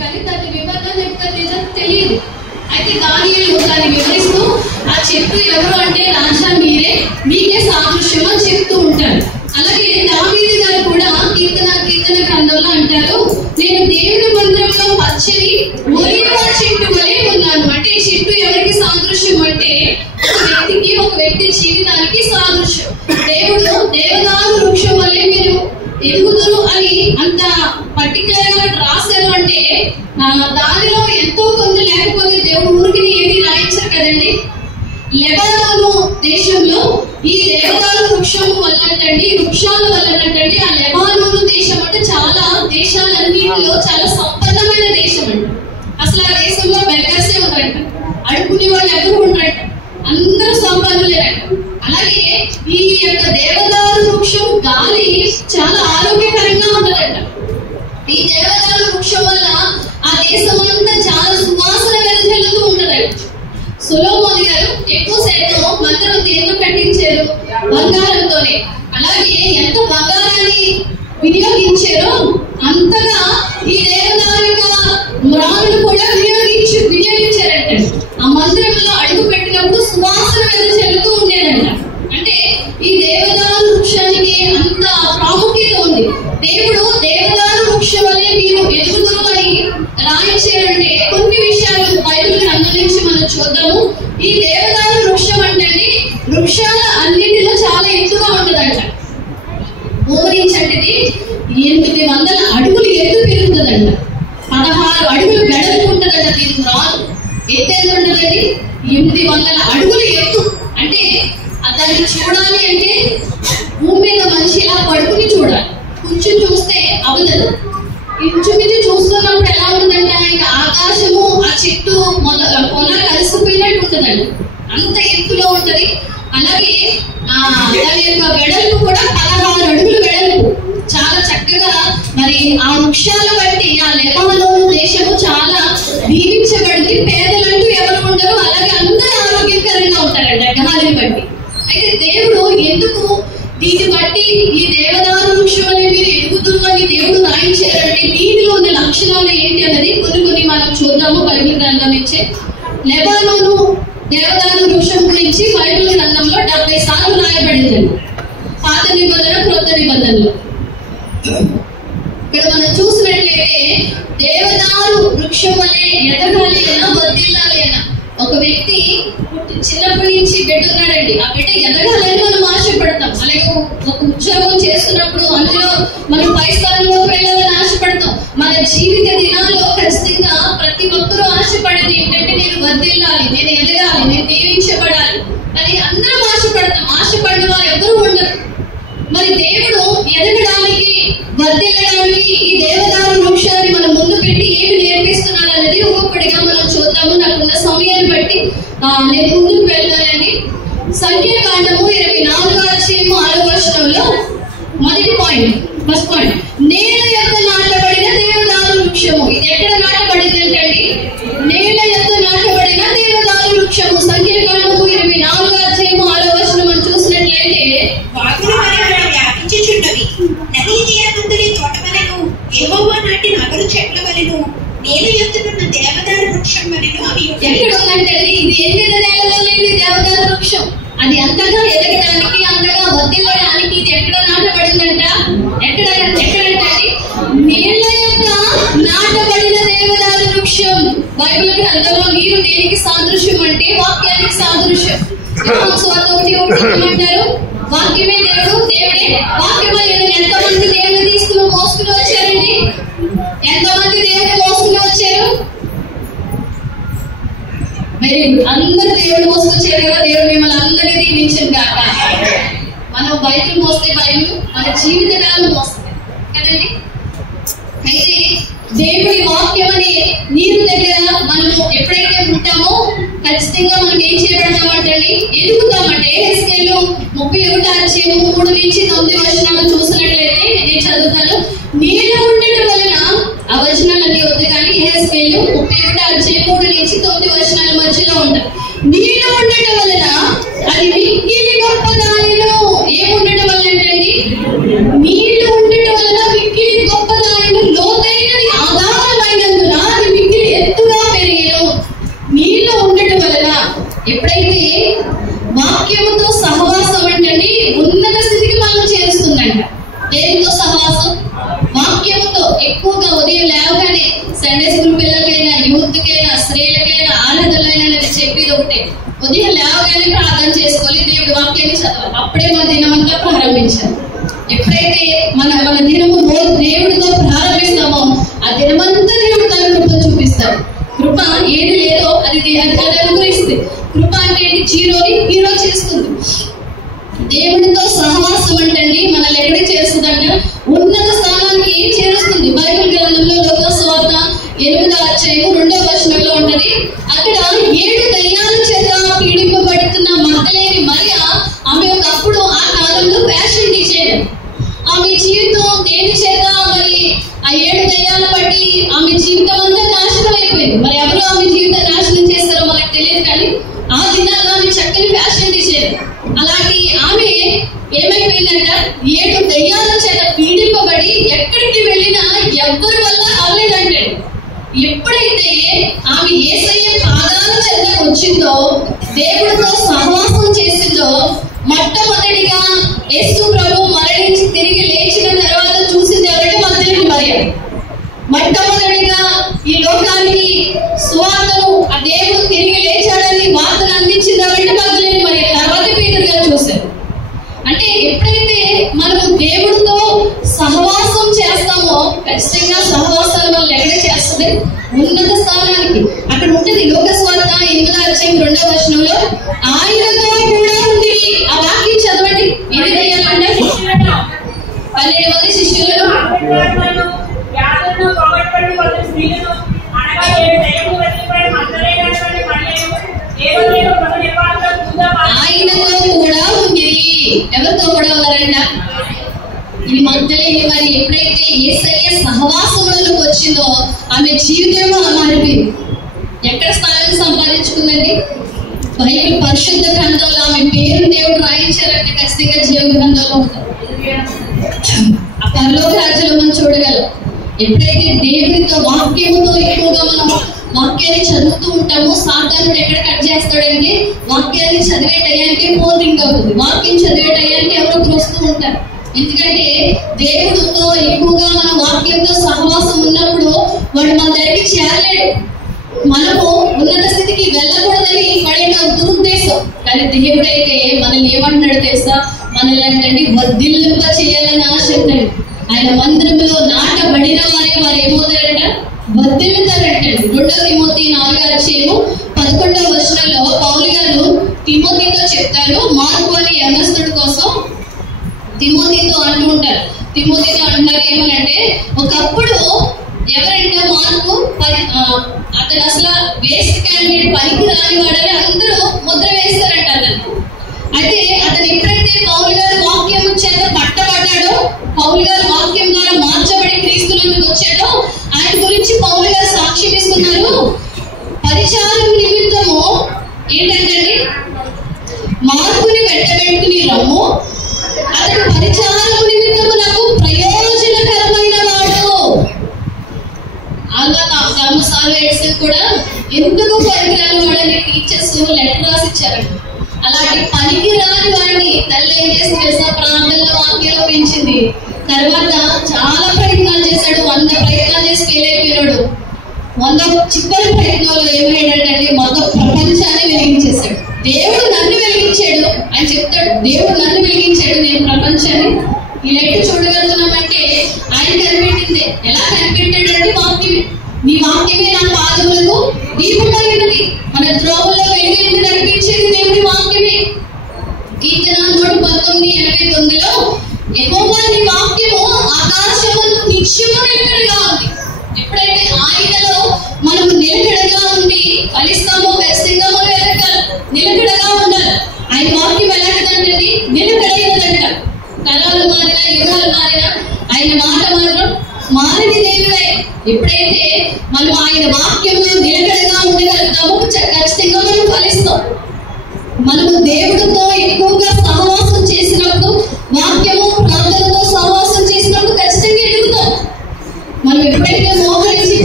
కానీ దాన్ని వివరణ చెప్తారు నిజం తెలియదు. అయితే దానియేలు దాన్ని వివరిస్తూ ఆ చెట్టు ఎవరు అంటే రాజా మీరే, మీకే సాదృశ్యం అని చెప్తూ ఉంటారు. అలాగే దావీదు గారు కూడా కీర్తన గ్రంథంలో అంటారు, నేను దేవుడి మందిరంలో పచ్చని ఒలీవ చెట్టు వలె ఉన్నాను. అంటే ఈ చెట్టు ఎవరికి సాదృశ్యం అంటే ఒక వ్యక్తి జీవితానికి సాదృశ్యం. దేవుడు దేవదారు వృక్షం వల్లే మీరు ఎదుగుదురు అని అంత పర్టికులర్ గా రాశారు అంటే దానిలో ఎంతో కొంత, లేకపోతే దేవుడు ఊరికి ఏది రాయించారు కదండి. లెబానోను దేశంలో ఈ దేవదారు వృక్షం వల్లటండి, వృక్షాల వల్లటండి ఆ లెబానోను దేశం అంటే చాలా దేశాలన్నింటిలో చాలా సంపన్నమైన దేశం అండి. అసలు ఆ దేశంలో బెగ్గర్సే ఉన్నారంట, అడుక్కునే వాళ్ళు ఎవరు ఉన్నారంట, అందరూ సంపన్నులేరంట. అలాగే ఈ యొక్క దేవదారు వృక్షం గాలి చాలా ఆరోగ్యకరంగా ఉంటదంట. ఈ దేవదారు వృక్షం వల్ల ఆ దేశం అంతా చాలా సువాసన వెదజల్లుతూ ఉంటదంట. సొలొమోను గారు ఎక్కువ శాతం మందిరం దేంతో కట్టించారు? బంగారంతోనే. అలాగే ఎంత బంగారాన్ని వినియోగించారో అంతగా ఈ దేవదారు మ్రాణులు కూడా వినియోగించారంట. ఆ మందిరంలో అడుగు పెట్టినప్పుడు సువాసన వెదజల్లుతూ ఉండేదంట. అంటే ఈ దేవదారు వృక్షానికి అంత ప్రాముఖ్యత ఉంది. దేవుడు దేవదారు వృక్షం వల్లే మీరు ఎదుగుదురు అని రాయించారంటే కొన్ని విషయాలు బైబిల్ గ్రంథం నుంచి మనం చూద్దాము. ఈ దేవదారు వృక్షం అంటే వృక్షాల అన్నింటిలో చాలా ఎత్తుగా ఉంటదంట. ఊరించండి 800 అడుగులు ఎత్తు పెరుగుతుందంట. 16 అడుగులు వెడల్పు ఉంటదంట. దీనికి రాదు ఎత్తు ఎంత ఉంటదండి? 800 అడుగులు ఎత్తు. అంటే దాన్ని చూడాలి అంటే భూమి మీద మనిషి ఇలా పడుకుని చూడాలి, కూర్చుని చూస్తే అవదదు. ఇంచుమించు చూస్తున్నప్పుడు ఎలా ఉంటుందంటే ఇంకా ఆకాశము ఆ చెట్టు పొల కలిసిపోయినట్టు ఉంటుందండి, అంత ఎత్తులో ఉంటది. అలాగే దాని యొక్క వెడల్పు కూడా 16 అడుగులు వెడల్పు. చాలా చక్కగా మరి ఆ వృక్షాల బట్టి ఆ లెబానోను దేశము చాలా దీవించబడింది. పేదలంటూ ఎవరు ఉండరు, అలాగే అందరూ ఆరోగ్యకరంగా ఉంటారంట గాలిని బట్టి. అయితే దేవుడు ఎందుకు దీన్ని బట్టి ఈ దేవదారు వృక్షం మీరు ఎదుగుదురు అని దేవుడు రాయించారంటే దీనిలో ఉన్న లక్షణాలు ఏంటి అన్నది కొన్ని మనం చూద్దాము బైబిల్ గ్రంథం నుంచే. లెబానోను దేవదారు వృక్షం గురించి బైబిల్ గ్రంథంలో 70 సార్లు రాయబడిందండి, పాత నిబంధన క్రొత్త నిబంధనలో. ఇక్కడ మనం చూసినట్లయితే దేవదారు వృక్షం వలె ఎదగాలి అన్నా వర్ధిల్లాలి అన్నా ఒక వ్యక్తి చిన్నప్పటి నుంచి బిడ్డ ఉన్నాడండి, ఆ బిడ్డ ఎదగాలని మనం ఆశపడతాం. అలాగే ఒక ఉద్యోగం చేస్తున్నప్పుడు అందులో మనం పై స్థానంలోకి వెళ్ళాలని ఆశపడతాం. మన జీవిత దినాల్లో ఖచ్చితంగా ప్రతి ఒక్కరూ ఆశపడేది ఏంటంటే నేను వర్ధిల్లాలి, నేను ఎదగాలి, నేను దీవించబడాలి అని అందరం ఆశపడతాం. ఆశపడిన వారు ఎవరు ఉండరు. మరి దేవుడు ఎదగడానికి, వర్ధిల్లడానికి ఈ దేవదారు వృక్షాన్ని మనం ముందు పెట్టి ఏమి నేర్పిస్తున్నాడు అనేది ఒక్కొక్కటిగా మనం చూద్దాము. నాకున్న సమయాన్ని బట్టి నేను ముందుకు వెళ్తానండి. సంఖ్యాకాండము 24:6 మొదటి పాయింట్, ఫస్ట్ పాయింట్, నేల యొక్క నాటబడిన దేవదారు వృక్షము. ఇది ఎక్కడ నాటబడింది అంటండి? నేల యొక్క నాటబడిన దేవదారు వృక్షము. సంఖ్యాకాండము 24:6 మనం చూసినట్లయితే వ్యాపించుచున్నవి, నదీ తీరమందలి తోట వలెను, యెహోవా నాటిన అగరు చెట్ల వలెను, నేల ఎత్తునున్న దేవదారు వృక్షం వలెను అవి. ఎక్కడ ఉందంటే ఇది ఎన్నిన నేలలో లేని దేవదారు వృక్షం. అది అంతగా ఎదగడానికి, అంతగా వర్ధిల్లడానికి ఇది ఎక్కడ నాటబడిందంట? ఎక్కడంటే నేల యొక్క నాటబడిన దేవదారు వృక్షం. బైబిల్ గ్రంథంలో మీరు దేనికి సాదృశ్యం అంటే వాక్యానికి సాదృశ్యం. ఏమంటారు? వాక్యమే దేవుడు, దేవుడే వాక్యమే. ఎంతమంది దేవుడు తీసుకుని మోసుకుని వచ్చారండి? ఎంతమంది దేవుడు మోసుకుని వచ్చారు? Very good. అందరూ దేవుడు మోసుకొచ్చారు కదా. దేవుడు మిమ్మల్ని అందరినీ దీవించింది కాక. మనం బైబిల్ మోస్తే బైబిల్ మన జీవిత కాలం మోస్తుంది కదండి. అయితే దేవుడి వాక్యం అనే నీరు దగ్గర మనము ఎప్పుడైతే ఉంటామో ఖచ్చితంగా మనం ఏం చేయబడతామంటే ఎదుగుతామంటే. ఎహెజ్కేలు 31:3-9 చూసినట్లయితే నేను చదువుతాను. నీళ్ళ ఉండటం వలన ఆ వచనాలన్నీ వద్దు కానీ ఎహెజ్కేలు 31:3-9 మధ్యలో ఉంటాయి. నీళ్ళ ఉండటం వలన అది మిక్కిలి గొప్పదాయను. ఏముండటం వల్ల ఏంటండి? నీళ్లు ఉండటం వలన మిక్కిలి గొప్పదాయను, లోతైనది ఆధారమైనందున సండే స్కూల్ పిల్లలకైనా, యూత్కైనా, స్త్రీలకైనా, ఆరాధనలైనా నేను చెప్పేది ఒకటే, ఉదయం లేవగానే ప్రార్థన చేసుకోవాలి, దేవుడి వాక్యాన్ని చదవాలి. అప్పుడే మన దినమంతా ప్రారంభించాలి. ఎప్పుడైతే మన దినము దేవుడితో ప్రారంభిస్తామో ఆ దినమంతా దేవుడు తన కృప చూపిస్తాడు. కృప ఏది లేదో అది అనుగ్రహిస్తుంది. కృప అంటే జీరోని హీరో చేస్తుంది. దేవుడితో సహవాసం అంటండి మనల్ని ఎక్కడికి చేస్తుందంట, ఉన్నత స్థానానికి చేరుస్తుంది. బైబిల్ గ్రంథంలో లోకాసు వార్త 8వ అధ్యాయం 2వ వచనంలో ఉంటది. అక్కడ 7 దయ్యాల చేత పీడింపబడుతున్న మగ్దలేని మరియ, ఆమె ఒకప్పుడు ఆ కాలంలో ఫ్యాషన్ డిజైనర్. ఆమె జీవితం దేని చేత మరి ఆ 7 దయ్యాలు పట్టి ఆమె జీవితం అంతా నాశనం అయిపోయింది. మరి ఎవరు ఆమె జీవితం నాశనం చేస్తారో మనకు తెలియదు, కానీ ఆ దినాల్లో ఆమె చక్కని ఫ్యాషన్ డిజైనర్. అలాంటి ఆమె ఏమైపోయిందంట, 7 దయ్యాల చేత పీడింపబడి ఎక్కడికి వెళ్ళినా ఎవ్వరి వల్ల అవ్వలేదంటే. ఎప్పుడైతే ఆమె యేసయ్య పాదాల చెంతకు వచ్చిందో, దేవుడితో సహవాసం చేసిందో, మొట్టమొదటిగా యేసు ప్రభు మరణించి తిరిగి లేచిన తర్వాత చూసింది ఎవరంటే మగ్దలేని మరియ. మొట్టమొదటిగా ఈ లోకానికి సువార్తను ఆ దేవుడు తిరిగి లేచాడని వార్తను అందించింది ఎవరంటే మగ్దలేని మరియ. తర్వాత పేతురు గారు చూశారు. అంటే ఎప్పుడైతే మనము దేవుడితో సహవాసం చేస్తామో ఖచ్చితంగా సహవాసాలు వాళ్ళు ఎక్కడ చేస్తుంది, ఉన్నత స్థానానికి. అక్కడ ఉంటుంది లోకాసు వార్త 8వ అధ్యాయం 2వ వచనంలో, ఆయనతో కూడా ఉంది. ఆ వాక్యం చదవండి. ఎన్ని దయ్యాలంటే 12 మంది శిష్యులను ఆయనతో కూడా ఉంది. ఎవరితో కూడా ఉన్నారంట, ఈ మగ్దలేని మరి ఎప్పుడైతే యేసయ్య సహవాసంలోకి వచ్చిందో ఆమె జీవితంలో మారిపోయింది. ఎక్కడ స్థానం సంపాదించుకుందండి? బైబిల్ పరిశుద్ధ గ్రంథంలో ఆమె పేరు దేవుడు రాయించారంటే ఖచ్చితంగా జీవ గ్రంథంలో ఉంటుంది. ఆ పరలోక రాజ్యంలో మనం చూడగలం. ఎప్పుడైతే దేవుడితో వాక్యముతో ఎక్కువగా మనం వాక్యాన్ని చదువుతూ ఉంటామో, సాతానుడు ఎక్కడ కట్ చేస్తాడంటే వాక్యాన్ని చదివే టయానికి ఫోన్ రింగ్ అవుతుంది. వాక్యం చదివే టయానికి ఎవరో వస్తూ ఉంటారు. ఎందుకంటే దేవుడితో ఎక్కువగా మన వాక్యంతో సహవాసం ఉన్నప్పుడు వాడు మన దగ్గరికి చేరలేడు. మనము ఉన్నత స్థితికి వెళ్ళకూడదని వాడి యొక్క దురుద్దేశం. కానీ దేవుడైతే మనల్ని ఏమంటాడు తెలుసా, మనల్ని అంటే వర్ధిల్లింప చేయాలని ఆశ అంటాడు. ఆయన మందిరంలో నాటబడిన వారు ఏమవుతారంట, వర్ధిల్లుతారంటాడు. 2వ తిమోతి 4వ అధ్యాయం 11వ వచనంలో పౌలు గారు తిమోతితో చెప్తారు. మార్కు అనే యవనస్తుడి కోసం తిమోతితో అంటూ ఉంటారు. తిమోతితో అంటారు ఏమనంటే, ఒకప్పుడు ఎవరంటే మార్కు అతను అసలు వేస్ట్ క్యాండిడేట్, పనికి రాని వాడని అందరూ ముద్ర వేస్తారంట అతను. అయితే అతను ఎప్పుడైతే పౌలు గారి వాక్యం చేత పట్టబడ్డాడో, పౌలు గారి వాక్యం ద్వారా మార్చబడి క్రీస్తులోకి వచ్చాడో, ఆయన గురించి పౌలు గారు సాక్ష్యం ఇస్తున్నారు. పరిచారం నిమిత్తము ఏంటంటే మార్కుని వెంటబెట్టుకుని రమ్ము, అతడు పరిచారం నిమిత్తము నాకు ప్రయోజనకరమైన వాడు. అలా నా ధర్మశాల కూడా ఎందుకు పనికిరాని వాడని టీచర్స్ లెటర్ రాసి ఇచ్చారు. అలాంటి పనికి రాని వాడిని తల్లి ఏం చేసి తెలుసా, ప్రాంతంలో వాక్యంలో పెంచింది. తర్వాత చాలా ప్రయత్నాలు చేశాడు. 100 ప్రయత్నాలు చేసి ఫెయిల్ అయిపోయినాడు. 100 చివరి ప్రయత్నంలో ఏమైందంటే మొత్తం ప్రపంచాన్ని వెలిగించేశాడు. దేవుడు నన్ను వెలిగించాడు అని చెప్తాడు. దేవుడు నన్ను వెలిగించాడు, నేను ప్రపంచాన్ని ఈ లైట్ చూడగలుగుతున్నామంటే ఆయన కనిపెట్టింది. ఎలా కనిపెట్టాడు అంటే వాక్యమే. నీ వాక్యమే నా పాదములకు దీపమైనది, మన ద్రోవల్లో వెలుగుని నడిపించేది దేవుడి వాక్యమే. కీర్తన 119:89లో యెహోవా నీ వాక్యము ఆకాశమందు నిత్యము నిలకడగా ఉంది. ఎప్పుడైతే ఆయనలో మనము నిలకడగా ఉండి ఫలిస్తామో ఖచ్చితంగా మనం ఎదగాలి, నిలకడగా ఉండాలి. ఆయన వాక్యం ఎలాంటిదంటే నిలకడైనదంట. తరాలు మారినా, యుగాలు మారినా ఆయన మాట మాత్రం మారని దేవుడే. ఎప్పుడైతే మనం ఆయన వాక్యంలో నిలకడగా ఉండగలుగుతామో ఖచ్చితంగా మనం ఫలిస్తాం. మనము దేవుడితో ఎక్కువగా సహవాసం చేసినప్పుడు, వాక్యము ప్రార్థనతో సహవాసం చేసినప్పుడు ఖచ్చితంగా ఎదుగుతాం. మనం ఎప్పుడైతే మోకరించి